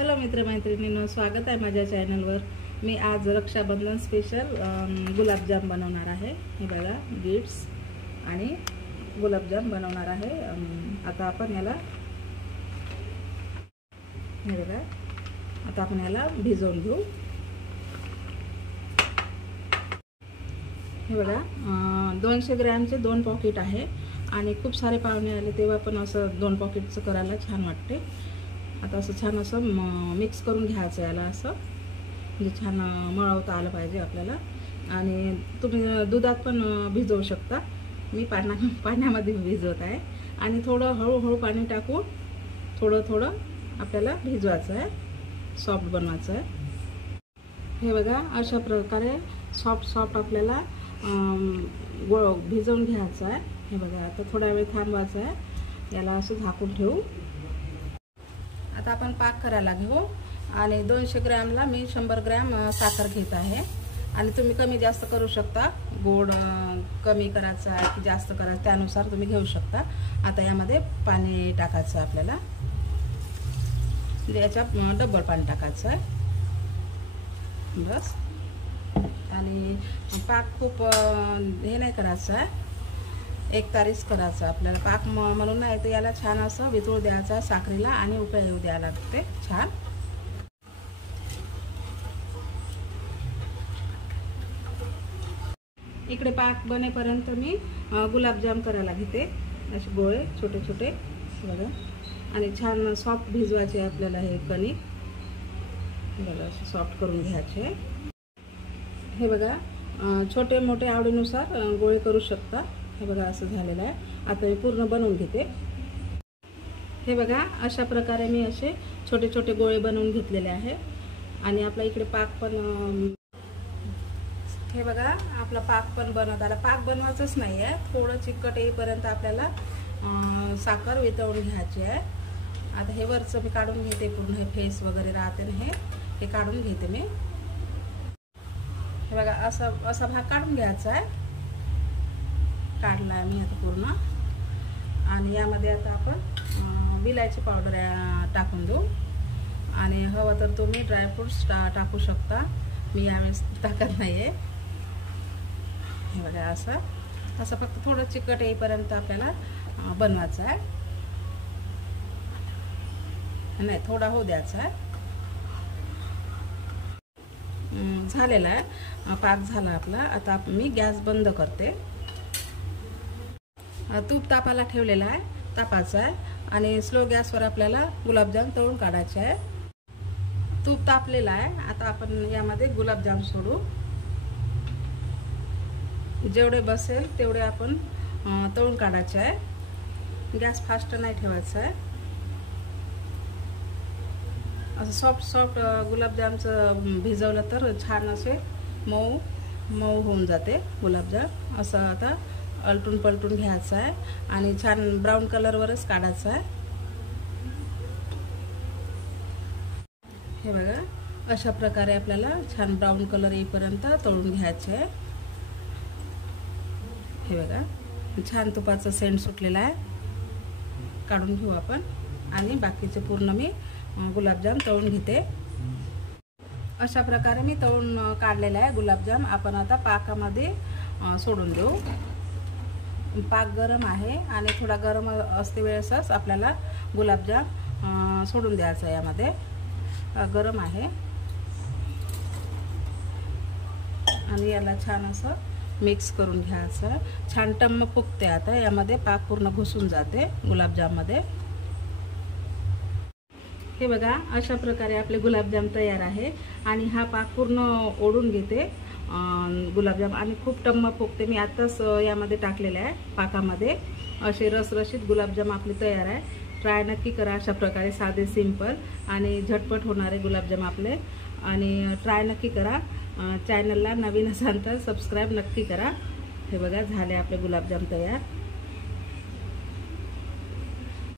Hello मित्रमैत्रिणींनो, स्वागत आहे माझ्या चॅनलवर। मी आज रक्षाबंधन स्पेशल गुलाबजाम बनवणार आहे। हे बघा, गिफ्ट्स आणि गुलाबजाम बनवणार आहे। आता आपण याला भिजवून घेऊ। हे बघा, 200 ग्रॅमचे 2 पॉकेट आहे आणि खूप सारे पाहुणे आले तेव्हा पण असं 2 पॉकेटचं करायला छान वाटते। आता असं छान असं मिक्स करून घ्यायचं याला, असं म्हणजे छान मळवता आलं पाहिजे आपल्याला। आणि तुम्ही दुधात पण भिजवू शकता। मी पाण्यामध्ये भिजवत आहे आणि थोडं हळूहळू पाणी टाकून थोडं आपल्याला भिजवायचं आहे, सॉफ्ट बनवायचं आहे। हे बघा, अशा प्रकारे सॉफ्ट आपल्याला भिजवून घ्यायचं आहे। हे बघा, आता थोडा वेळ थांबवायचं आहे, याला असं झाकून ठेवू। आता आपण पाक करायला घेऊ आणि 200 ग्रॅमला मी 100 ग्रॅम साखर घेत आहे आणि तुम्ही कमी जास्त करू शकता। गोड कमी करायचा आहे की जास्त करायचं त्यानुसार तुम्ही घेऊ शकता। आता यामध्ये पाणी टाकायचं आहे आपल्याला, याच्यात डबल पाणी टाकायचं आहे बस। आणि पाक खूप हे नाही करायचं आहे, एकतारीच करायचं आपल्याला पाक म्हणून नाही तर याला छान असं वितळू द्यायचं साखरेला आणि उकळी येऊ द्यायला लागते छान। इकडे पाक बनेपर्यंत मी गुलाबजाम करायला घेते। असे गोळे छोटे छोटे बघा, आणि छान सॉफ्ट भिजवायचे आपल्याला। हे कणिक बघा असं सॉफ्ट करून घ्यायचे। हे बघा, छोटे मोठे आवडीनुसार गोळे करू शकता। हे बघा, असं झालेलं आहे। आता मी पूर्ण बनवून घेते। हे बघा, अशा प्रकारे मी असे छोटे छोटे गोळे बनवून घेतलेले आहे। आणि आपला इकडे पाक पण, हे बघा आपला पाक पण बनवत आला। पाक बनवायचंच नाही आहे, थोडं चिकट येईपर्यंत आपल्याला साखर वितळून घ्यायची आहे। आता हे वरचं मी काढून घेते, पूर्ण हे फेस वगैरे राहते ना, हे काढून घेते मी। हे बघा, असा भाग काढून घ्यायचा आहे। काढला आहे मी आता पूर्ण। आणि यामध्ये आता आपण विलायची पावडर टाकून देऊ आणि हवं तर तुम्ही ड्रायफ्रूट्स टाकू शकता। मी यावेळेस टाकत नाही आहे। हे बघा, असं फक्त थोडं चिकट येईपर्यंत आपल्याला बनवायचं आहे, नाही थोडा होऊ द्यायचा आहे। झालेला आहे पाक, झाला आपला। आता मी गॅस बंद करते। तूप तापायला ठेवलेला आहे, तापायचं आहे आणि स्लो गॅसवर आपल्याला गुलाबजाम तळून काढायचे आहे। तूप तापलेलं आहे, आता आपण यामध्ये गुलाबजाम सोडू। जेवढे बसेल तेवढे आपण तळून काढायचे आहे। गॅस फास्ट नाही ठेवायचा आहे। असं सॉफ्ट गुलाबजामचं भिजवलं तर छान असे मऊ होऊन जाते गुलाबजाम। असं आता अलटून पलटून घ्यायचं आहे आणि छान ब्राऊन कलरवरच काढायचं आहे। हे बघा, अशा प्रकारे आपल्याला छान ब्राऊन कलर येईपर्यंत तळून घ्यायचे आहे। हे बघा, छान तुपाचं सेंट सुटलेला आहे, काढून घेऊ आपण। आणि बाकीचे पूर्ण मी गुलाबजाम तळून घेते। अशा प्रकारे मी तळून काढलेला आहे गुलाबजाम। आपण आता पाकामध्ये सोडून देऊ। पाक गरम आहे आणि थोडा गरम असते वेळेसच आपल्याला गुलाबजाम सोडून द्यायचा आहे। यामध्ये गरम आहे आणि याला छान असं मिक्स करून घ्यायचं। छान टम्म फुगते आता, यामध्ये पाक पूर्ण घुसून जाते गुलाबजाममध्ये। हे बघा, अशा प्रकारे आपले गुलाबजाम तयार आहे आणि हा पाक पूर्ण ओढून घेते गुलाबजाम आणि खूप टम्म फुगते। मी आताच यामध्ये टाकलेले आहे पाकामध्ये। असे रसरशीत गुलाबजाम आपले तयार आहे। ट्राय नक्की करा अशा प्रकारे, साधे सिंपल आणि झटपट होणारे गुलाबजाम आपले। आणि ट्राय नक्की करा। चॅनलला नवीन असाल तर सबस्क्राईब नक्की करा। हे बघा, झाले आपले गुलाबजाम तयार।